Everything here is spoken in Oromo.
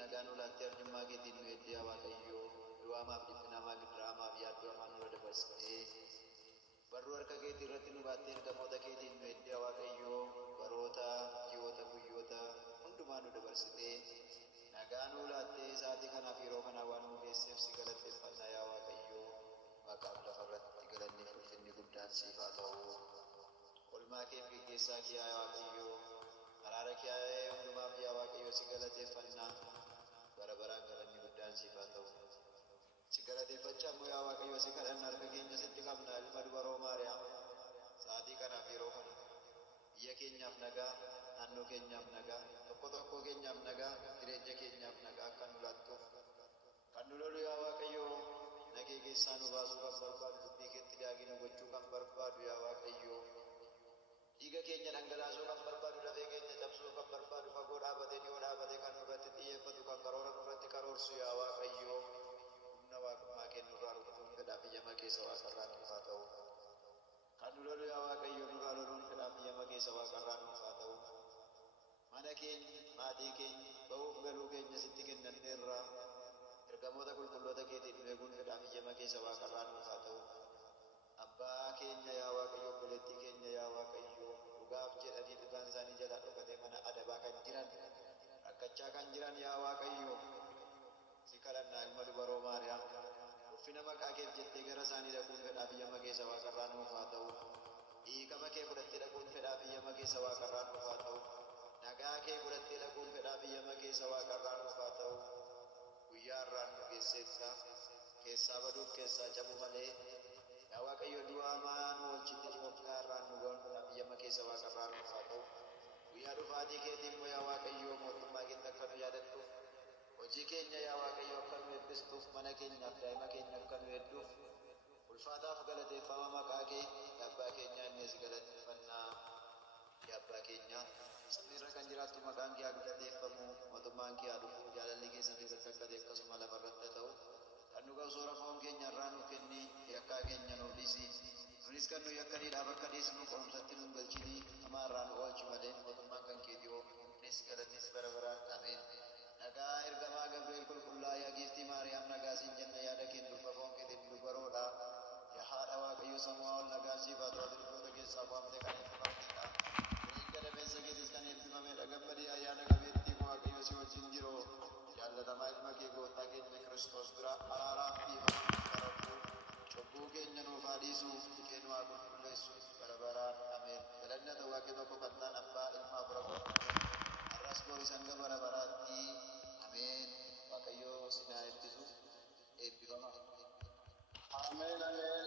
nagaan olaatti arjummaa keetiin nu eeddee waaqayyo du'aamaaf dhiphinamaa gidiraamaa fi yaaddoo hamaa nurra dabarsitee barruu harka keetii irratti nu baattee ergamoota keetiin nu eeddee waaqayyo baroota ji'oota guyyoota hundumaa nu dabarsitee nagaan olaattee sa'aatii kanaaf yeroo kanaa waan nu geesseef si galateeffannaa yaa waaqayyo waaqaaf lafarratti galanni ulfinni guddaan siif haa ta'u. Olmaa keef geggeessaa kee yaa waaqayyo araara kee hundumaaf yaa waaqayyo si galateeffannaa bara baraan galanni guddaan siif haa ta'u. Si galateeffachaa immoo yaa waaqayyo si kadhanna harka keenya sitti qabna ilma dubaroo Maariyaam sa'aatii kanaaf yeroo kana biyya keenyaaf nagaa naannoo keenyaaf nagaa tokko keenyaaf nagaa jireenya keenyaaf nagaa akka nu laattuuf kan nu lolu yaa waaqayyo nagee keessaa nu baasuu kan barbaadu dubbii keetti daagina gochuu kan barbaadu yaa waaqayyo dhiiga keenya dhangalaasuu kan barbaadu lafee keenya cabsuu kan barbaadu fagoo dhaabatee dhiyoo dhaabatee kan nurratti xiyyeeffatu kan karoora nurratti karoorsu yaa waaqayyo humna waaqummaa kennurraa rukutuun fedhaa biyya keessa waaqarraa nuuf haa ta'u. Kan nu lolu yaa waaqayyo nurraa loluun fedhaa biyya keessa waaqarraa nuuf haa ta'u. Mana keenya maatii keenya ba'uuf galuu keenya sitti kennanneerraa ergamoota qulqulloota keetiin nu eeguun fedhaa biyya keessa waaqarraa nuuf haa ta'u. Abbaa keenya yaa waaqayyo obboleettii keenya yaa waaqayyo dhugaaf jedhanii dhugaan isaanii jalaa dhokatee mana adabaa kan jiran rakkachaa kan jiran yaa waaqayyo si kadhannaa ilma dubaroo Maariyaam ulfina maqaa keef jettee gara isaanii dhaquun fedhaa biyya keessa waaqarraa nuuf haa ta'u. Hiikama kee fudhattee dhaquun fedhaa biyya keessa waaqarraa nuuf haa ta'u. Nagaa kee fudhattee dhaquun fedhaa biyya keessa waaqarraa nuuf haa ta'u. Guyyaa irraan nu geesseessa keessaa baduuf keessaa cabu malee yaa waaqayyo du'aamaa nu oolchite Itoophiyaa irraan nu ga'uun fedhaa biyya keessa waaqarraa nuuf haa ta'u. Guyyaa dhufaatii keetii immoo yaa waaqayyo mootummaa keetti akka nu yaadattuuf hojii keenya yaa waaqayyo akka nu eebbistuuf mana keenyaaf daa'ima keenya akka nu hedduuf ulfaataaf galateeffama maqaa kee yaa abbaa keenya inni si galateeffannaa yaa abbaa keenya samiirra kan jiraattu maqaan kee haa galateeffamu mootummaan kee haa dhufu jaalalli kee samii irratti akka ta'e akkasuma lafarratti haa ta'u. Kan nu qabu soora foon keenya irraa nuuf kenni yakkaa keenya nuuf dhiisi nunis kan nu yakkaniidhaaf akka dhiisnu qorumsatti nu galchini hamaa irraa nu oolchi malee mootummaan kan keetii oomis galatis bara baraan ameen. Nagaa ergamaa Gabriel qulqullaa'aa yaa giiftii Maariyaam nagaa siin jenna yaada keen durba foon keetiin dubaroodha yaa haadha waaqayyo samu'aa ol nagaan siif haa ta'u dirqoota keessaa bu'amtee kan eebbifamteedha. Firiin gadameessa keetis kan eebbifameedha gammadii ayyaana qabeettii waaqayyo si wajjin jiru jaallatamaa ilma kee gooftaa keenya Kiristoos bira araaraa fi kadhadhu cubbuu keenya nuuf haa dhiisu kee nu haa qulqulleessu bara baraan ameen. Galanni Waaqni tokko kan ta'an abbaa ilmaa bira arras boorisan bara baraatti ameen. Waaqayyo sinaa eebbisu eebbifama. Ameen ameen.